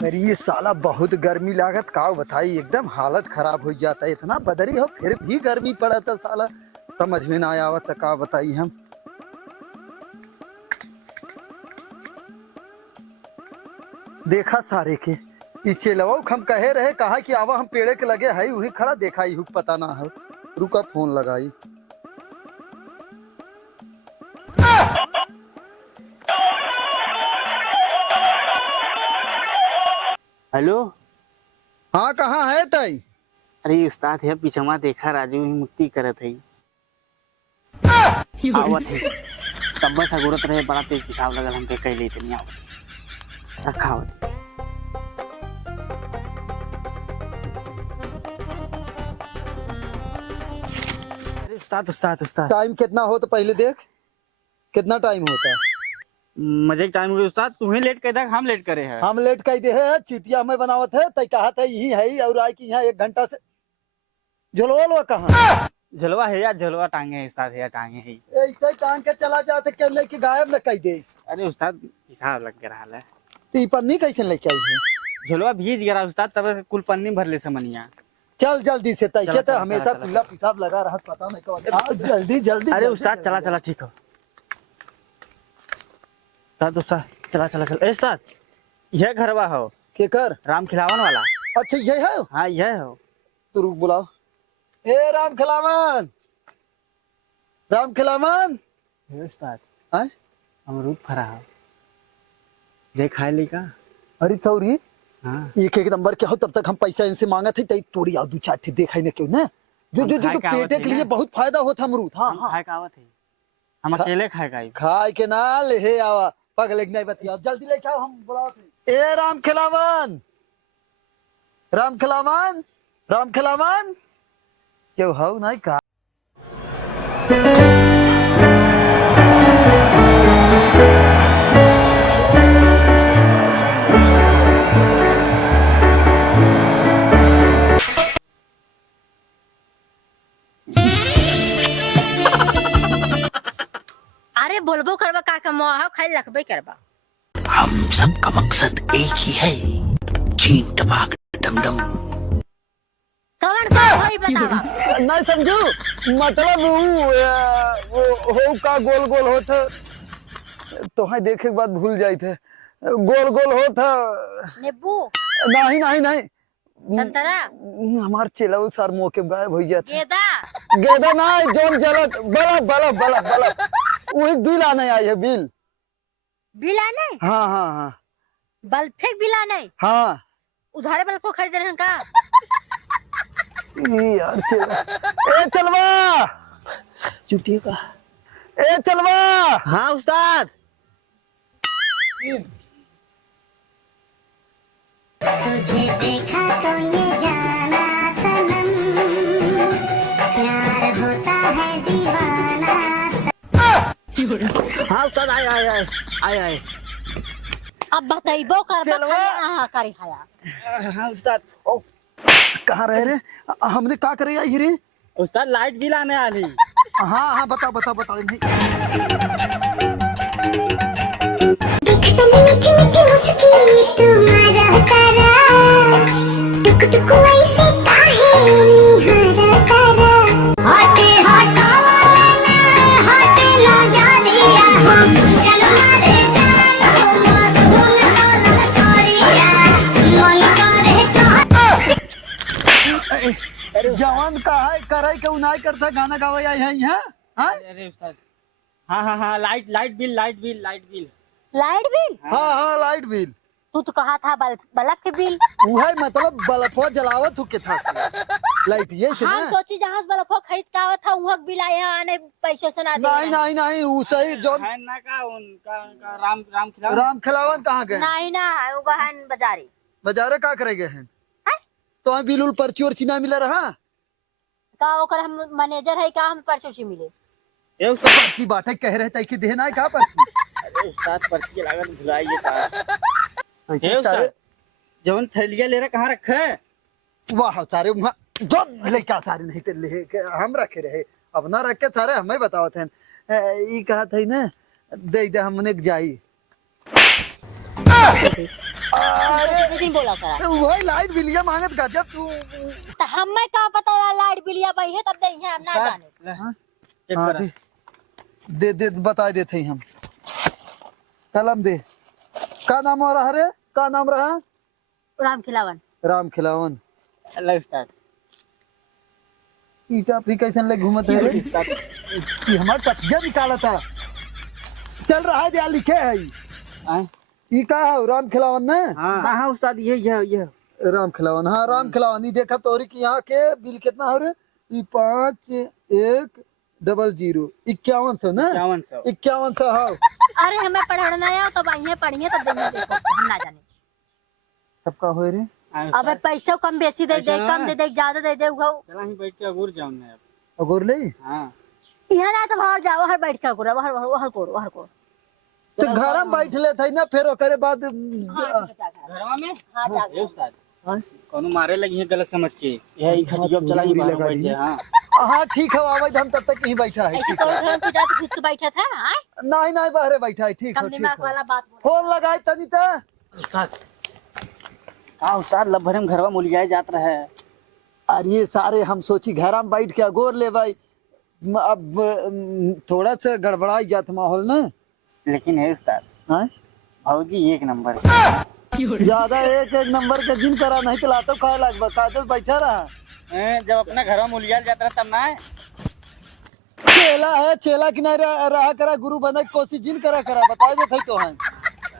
अरे ये साला बहुत गर्मी लागत का बताई, एकदम हालत खराब हो जाता है। इतना बदरी हो फिर भी गर्मी पड़ा था साला, समझ में ना आवत का बताई। हम देखा सारे के पीछे लवो हम कहे रहे, कहा कि आवा हम पेड़े के लगे है वही खड़ा देखा ही पता ना हो। रुका फोन लगाई। हेलो। हाँ कहाँ है तई? अरे उस्ताद है पिछवा देखा राजू ही मुक्ति करत है। आवत है तब बस अगुरत रहे, बड़ा तेज पिसाब लगल हमके कह लेते नहीं आवत रखावत। अरे उस्ताद उस्ताद उस्ताद टाइम कितना हो तो पहले देख, कितना टाइम होता है? मजे का टाइम हो गया उस्ताद, तुम्हें लेट कर हम लेट करे हैं। हम लेट कह दे है, चितिया में बनावत है तय कहा था यही है और आय की यहाँ 1 घंटा से झुलवा कहाँ झलवा है या झलवा टांगे है उस्ताद, है टांगे है ऐसे टांग के चला जाते क्यों लेके गायब न कह दे। अरे उस्ताद पिसाब लग रहा है। तो पन्नी कैसे लेके आई है? झलवा भीज गया उस्ताद, तब कुल पन्नी भर ले समनिया। चल जल्दी से तय के तो चला, हमेशा चला, खुला पिसाब लगा रहा, पता नहीं कौन। जल्दी जल्दी। अरे उस्ताद चला चला ठीक हो उस्ताद, चला चला चला। ए उस्ताद यह घरवा हो के कर राम खिलावन वाला। अच्छा ये है? हाँ यह हो। तो रुक बुलाओ। ए राम खिलावन, राम खिलावन। उस्ताद हैं? अमरूद फरा हो, देख खाए ली का। अरे थोड़ी हाँ एक नंबर क्या हो, तब तक हम पैसा इनसे मांगा थे तई तोड़ी आ 2-4 ठे देखा न क्यों ना, जो जो जो पेटे के लिए बहुत फायदा होता अमरूद। हाँ हाँ खाए का आवत है, हम अकेले खाए का। खाए के ना ले आवा पगले नहीं बतिया, जल्दी लेके आओ हम बुलाओ। ए राम खिलावन, राम खिलावन, राम खिलावन क्यों हो नहीं का? अरे बोलबो करबा का कमावा खाली लखबे करबा। हम सब का मकसद एक ही है, चीन टपाक डमडम। कौन कौन होई बतावा? नहीं समझू मतलब वो हो का गोल गोल होता तो है, देखे के बाद भूल जाए थे। गोल गोल होता नींबू नहीं नहीं नहीं संतरा हमार चेला सार मुँह के गायब हो जाते। गेदा गेदा नहीं जोन जलत बल्ब बल्ब बल्ब बल्ब वही बिल आने आई है। बिल बिला नहीं? हाँ हाँ हाँ बल्ब फेंक बिला नहीं? हाँ उधारे बल्ब को खरीद रहे का? यार ए चलवा चुटिए का। ए चलवा। हाँ उस्ताद। तुझे देखा तो ये जाना सनम, प्यार होता है दीवाना। हाँ उस्ताद आए आए आए आए आए। अब बताइबो करबा चलवा। खाली आहा करी खाया। हाँ उस्ताद। ओ कहाँ रहे रे? हमने क्या करे आई रे? उस्ताद लाइट बिल आने वाली। हाँ हाँ बताओ बताओ बताओ। नहीं देखता मीठी मीठी मुस्की तुम्हारा तारा, टुक टुक ऐसे काहे निहारा तारा। हाथे हटावा ना, हाथे ना जा दिया हम, चलो मारे चलो मधुन वाला सॉरिया, मन करे जवान का है करे के उनाई करता गाना गावे आई है यहाँ। हाँ अरे उस्ताद हाँ हाँ हाँ light light bill light bill light bill. Light bill? हाँ हाँ लाइट बिल। तू तो कहा था बल्ब के बिल। वो है मतलब बल्ब जलावत हो के था लाइट ये से हम ना। सोची जहां से बल्ब खरीद के आवत था वहां बिल आया आने पैसे सुना दे। नहीं नहीं नहीं वो सही जोन है ना का उनका राम राम खिलावन। राम खिलावन कहाँ गए? नहीं ना वो गहन बाजारी बाजारे का करे गए हैं? तो हमें बिल उल पर्ची और चिन्हा मिला रहा का ओकर हम मैनेजर है का, हम परचोशी मिले। ए उस्ताद पर्ची बाटे कह रहे थे कि देना है कहाँ पर्ची? अरे उस्ताद पर्ची की लागत भुलाइए का। ए सारे उस्ताद जवन थैलिया ले रहा कहाँ रखा है? वाह सारे वहाँ जो लेके सारे नहीं थे ले हम रखे रहे, अब ना रख के सारे हमें बताओ थे। ये कहा था ना दे दे हमने जाई अरे नहीं बोला करा वही लाइट बिलिया मांगत गजब तू। तो हमें का पता लाइट बिलिया भाई है तब दे है हम ना जाने। हाँ दे बता देते हैं हम। कलम दे। का नाम हो रहा रे? का नाम रहा? राम खिलावन। राम खिलावन। अल्लाह उस्ताद ईटा एप्लीकेशन ले घूमत है रे। ये हमार कटिया निकाला था। चल रहा है दिया लिखे है आए ई का है राम खिलावन ने? हाँ हाँ उस्ताद ये राम खिलावन। हाँ राम खिलावन। ये देखा तोरी की यहाँ के बिल कितना हो रे? 5100 5100 ना? 5100 हाँ। अरे हमें पढ़ना है तो वहीं पढ़िए तब देंगे देखो हम ना जाने। सबका हो रे? अबे पैसा कम बेसी दे दे कम दे दे ज्यादा दे दे वो चला ही बैठ के अगुर जाऊं मैं अब अगोर ले हाँ यहाँ ना तो बाहर जाओ हर बैठ के करो हर को तो घर में बैठ ले थे ना फिर ओकरे बाद घरवा में हाँ जा ए उस्ताद हाँ? कोनो मारे लगी है गलत समझ के यह खटिया चला ही बाहर बैठ गया हाँ हाँ ठीक है आवाज हम तब तक यहीं बैठा है। ऐसे ठीक तो है घर पे जाके घुस के बैठा था हाँ नहीं नहीं बाहर बैठा है। ठीक कम है ठीक दिमाग है। वाला बात फोन लगाए तनी ता। उस्ताद हाँ उस्ताद लब भरे में घरवा मुलियाए जात रहा है। अरे सारे हम सोची घर में बैठ के अगोर ले भाई। अब थोड़ा सा गड़बड़ाई जात माहौल ना। लेकिन है उस्ताद हाँ? भौजी एक नंबर ज्यादा एक नंबर के दिन करा नहीं तो लातो खाए लगभग कागज बैठा रहा। जब अपना घरवा मुलियाए जाता रहा तब ना है चेला है चेला किनारे रहा करा गुरु बने की कोशिश जिन करा बता दे तो है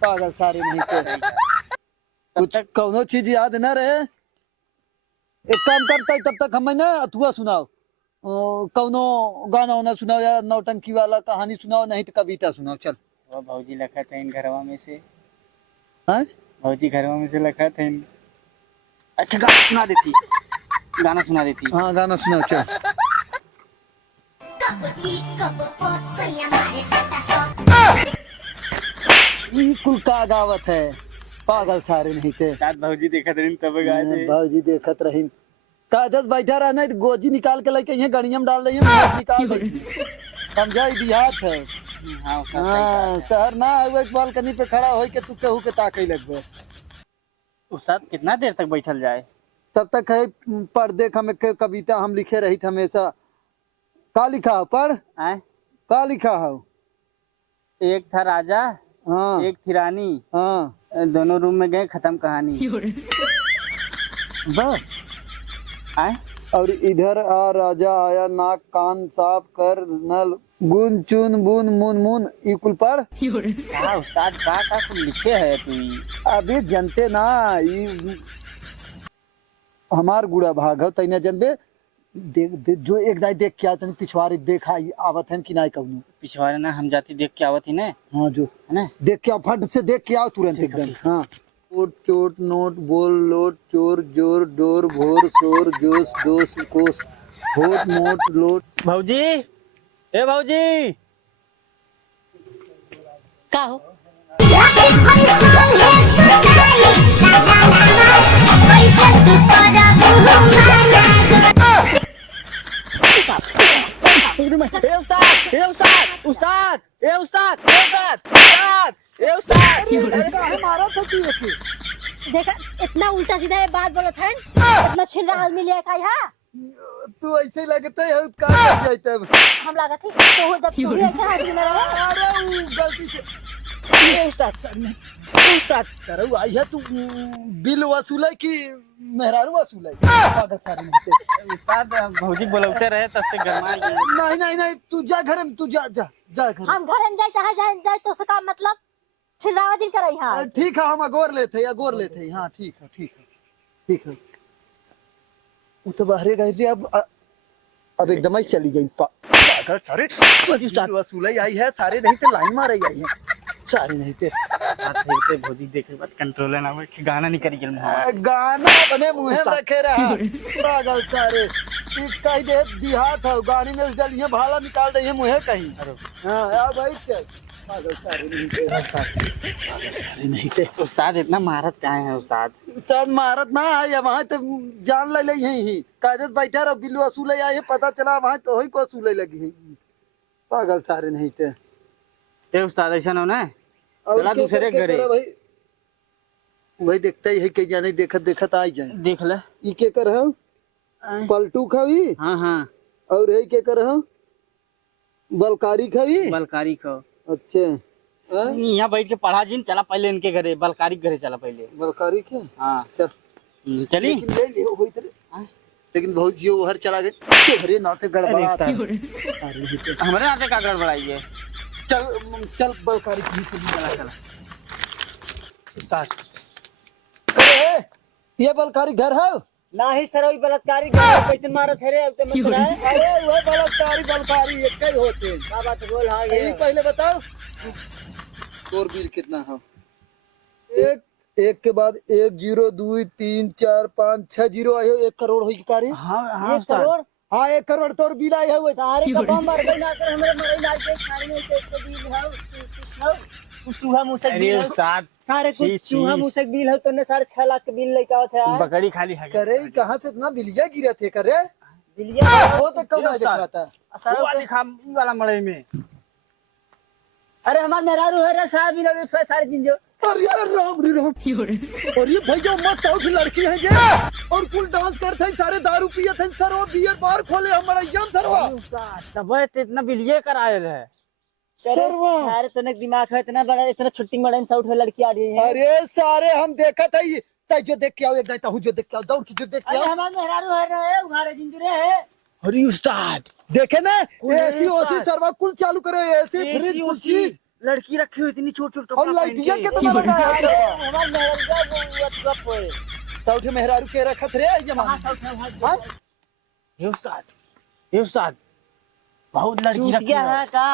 पागल सारे नहीं तो कुछ कौनो चीज याद न रहे। एक काम करता है तब तक हमें ना अथुआ सुनाओ कौनो गाना वाना सुनाओ या नौटंकी वाला कहानी सुनाओ नहीं तो कविता सुनाओ। चल वो भौजी लखा था इन घरवा में से हाँ? भौजी घरवा में से लखा था इन अच्छा गाना सुना देती हाँ गाना सुनाओ चल। कब जीत कब पोट सोया मारे सता सो ई कुल का गावत है पागल सारे नहीं थे। साथ भौजी देखा था तब गाए भाजी देखत रही कागज बैठा रहना तो गोजी निकाल के लेके यहाँ गड़िया में डाल रही निकाल रही समझा देहात है। हाँ उस्ताद हाँ शहर ना हुए बालकनी पे खड़ा हो के तू केहू के ताकई लगबे। उस्ताद कितना देर तक बैठल जाए तब तक है पढ़ देख हमें कविता हम लिखे रही थे हमेशा। का लिखा हो पढ़ आए का लिखा हो? एक था राजा हाँ एक थी रानी हाँ दोनों रूम में गए खत्म कहानी बस। आए और इधर आ राजा आया नाक कान साफ कर नल गुन चुन बुन मुन मुन ई कुल पढ़। हाँ उस्ताद का कुछ लिखे है तू अभी जनते ना ई हमार गुड़ा भाग हो तैने जनबे देख जो एक दाई देख के आता पिछवाड़े देखा आवत है कि नहीं कहूँ पिछवाड़े ना हम जाती देख के आवत ही ने हाँ जो है ना देख के आओ फट से देख के आओ तुरंत एकदम। हाँ चोट चोट नोट बोल लोट चोर जोर डोर भोर शोर जोश दोष कोस होट मोट लोट। भौजी ए भौजी का हो ए उस्ताद ए उस्ताद उस्ताद ए उस्ताद ए उस्ताद उस्ताद ए उस्ताद मारा था तू इसके देखा इतना उल्टा सीधा ये बात बोलत है इतना छिल्ला आदमी ले का यहाँ तू ऐसे लगता है का कर जाए तब हम लागत है तो जब तू ऐसा आदमी में रहा अरे वो गलती से ये उस्ताद करो आई है तू बिल वसूले की मेहरारू वसूले पागल सारे नहीं उस्ताद भौजी बोलौते रहे तब से गरमा नहीं नहीं नहीं तू जा घर में तू जा जा जा घर हम घर में जाए चाहे जाए तो उसका मतलब छिलरावा जिन कर यहाँ ठीक है हम अगोर लेते हैं हाँ ठीक है ठीक है वो तो बाहर गई थी अब एकदम ही चली गई पागल सारे वसूले आई है सारे नहीं तो लाइन मारे आई है सारे नहीं थे भौजी देखे बात कंट्रोल ना हो कि गाना नहीं करी गाना बने मुँह में रखे रहा पागल सारे कहीं दे दिहात है गाड़ी में डलिए भाला निकाल रही है मुँह कहीं। हाँ यार भाई पागल सारे नहीं थे उस्ताद इतना महारत कहाँ है उस्ताद मारत ना है वहाँ तो जान ले ही कागज बैठा रहो बिल्लू वसूले आए पता चला वहाँ तो ही को वसूले लगी है पागल सारे नहीं थे उस्ताद ऐसा हो ना और चला दूसरे घरे भाई वही देखता ही है कि जाने देखत देखत आ जाए। देख ले। ई के कर हो पलटू खावी हाँ हाँ और है के कर हो बलकारी खावी बलकारी खो। अच्छा हैं? यहाँ बैठ के पढ़ा जिन चला पहले इनके घरे बलकारी के घरे चला पहले। बलकारी के हाँ चल चली। लेकिन ले ले होई तेरे लेकिन बहुत जियो हर चला गए तोहरे नाते गड़बड़ा हमारे यहाँ का गड़बड़ाई है। चल चल बलकारी की चला चला उस्ताद अरे ये बलकारी घर है ना ही सर वही बलात्कारी कैसे मारत है रे अब तो मत रहा है। अरे वो बलकारी एक ही होते हैं। क्या बात बोल हाँ यही पहले बताओ तोर बिल कितना है? एक के बाद 1 0 2 3 4 5 6 0 आयो 1 करोड़ होई कार्य। हाँ हाँ उस्ताद। हाँ 1 करोड़ तोर बिल आया हुए सारे का बम मार गई ना कर हमरे मरे लाल के खाने में से एक बिल है चूहा मुंह से अरे बिल उस्ताद सारे छी, कुछ चूहा छी। मुंह से बिल है तो ने सारे 6 लाख के बिल लेके आवत है बकरी खाली है करे कहाँ से इतना बिलिया गिरा थे करे बिलिया वो तो कम ये दिखा था। वो वाली खाम ई वाला मड़ई में। अरे हमार मेहरारू है रे साहब बिल में सारे जिंजो अरे राम रे राम और ये भैया मत साउथ लड़की है ये और कुल डांस करते हैं सारे दारू पिए थे सर वो बियर बार खोले हमारा एकदम सरवा तब इतना बिलिये करायल है। सरवा सारे तने दिमाग है इतना बड़ा इतना छुट्टी मड़न साउथ है लड़की आ रही है। अरे सारे हम देखा था ये तय जो देख के आओ एक दाई ताहू जो देख के आओ दौड़ की जो देख के अरे आओ। हमार मेहरारू है रे उघारे जिंजरे है। अरे उस्ताद देखे ना ऐसी साथ। ओसी सरवा कुल चालू करे ऐसी फ्रिज कुर्सी लड़की रखी हुई इतनी छोट छोट और लाइटिया कितना लगाया है हमार मेहरारू का वो है साउथ मेहरारू के रखत रे जमाना साउथ है हाँ? ये उस्ताद बहुत लड़की चूस रखी गया है। है का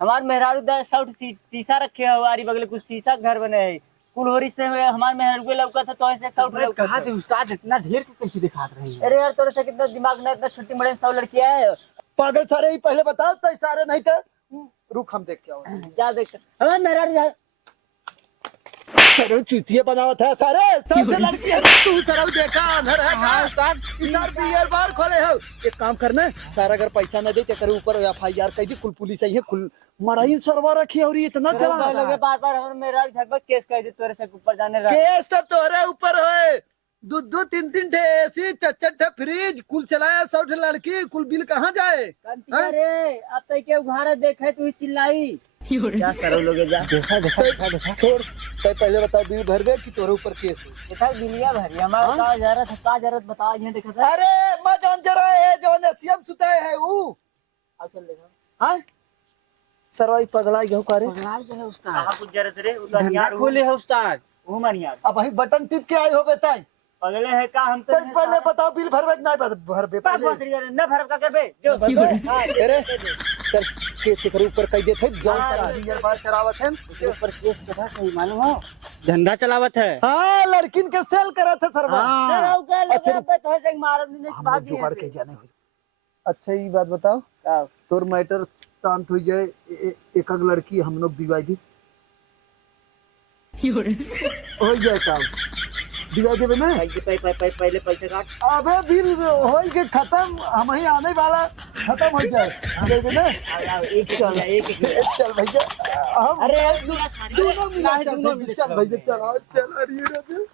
हमार मेहरारू दा साउथ शीशा रखे है हमारी बगल कुछ शीशा घर बने है कुल होरी से हमार मेहरारू के लौका था तो ऐसे साउथ अरे लौका कहा था। थे उस्ताद इतना ढेर के कैसे दिखात रही है। अरे यार तोरे से कितना दिमाग में इतना छुट्टी मड़न सब लड़कियां है पागल सारे ही पहले बताओ तो सारे नहीं थे रुक हम देख के आओ जा देख हमार मेहरारू जा सर चूतिया बनावत है सारे सब लड़की है तू सर देखा अंधर है हाँ उस्ताद सर बियर बार खोले हो एक काम करना सारा अगर पैसा न दे तो करे ऊपर FIR कह दी कुल पुलिस आई है कुल मराई सरवा रखी और ये इतना तेरे चला लोग बार बार हमार मेहरारू झगड़ा केस कर दे तोरे से ऊपर जाने रहा केस सब तोरे ऊपर होए 2 3 3 एसी 4 फ्रिज कुल चलाया 100 लड़की कुल बिल कहाँ जाए कंतिया रे अब तक के उघारे देखे तू चिल्लाई क्या करो लोग जा छोड़ तो पहले बताओ बिल भर गए कि तोरे ऊपर केस हो देखा बिलिया भरी हमारा का जरूरत है का जरूरत बता ये देखा था अरे मैं जौन जरा है जौन सीएम सुताए है वो अब चल देखा हां सरवाई पगलाई गयो करे पगला जो है उस्ताद कहां कुछ जरूरत रे उधर धंधा यार खोले है उस्ताद। वो मानिया अब वही बटन टिप के आए हो बेटा पगले है का हम तो पहले बताओ बिल भरवे नहीं भरबे पाप पहले बसरी रे न भरब का करबे जो हां अरे चल केस के ऊपर कह देते जौन सारा बियर बार चरावत है उसके ऊपर केस कथा सही मालूम हो धंधा चलावत है। हां लड़किन के सेल करा था सरवा सर का अच्छा, लोग अब तो से मार ने हम भाग जुगाड़ के जाने हुई अच्छा ये बात बताओ तोर मैटर शांत हो जाए एक लड़की हम लोग दिवाई दी हो जाए काम दिवाई देवे ना पहले पैसे काट अबे बिल हो के खत्म हम ही आने वाला खत्म हो जाए देवे ना एक चल भैया हम अरे दोनों मिला चल भैया चल चल अरे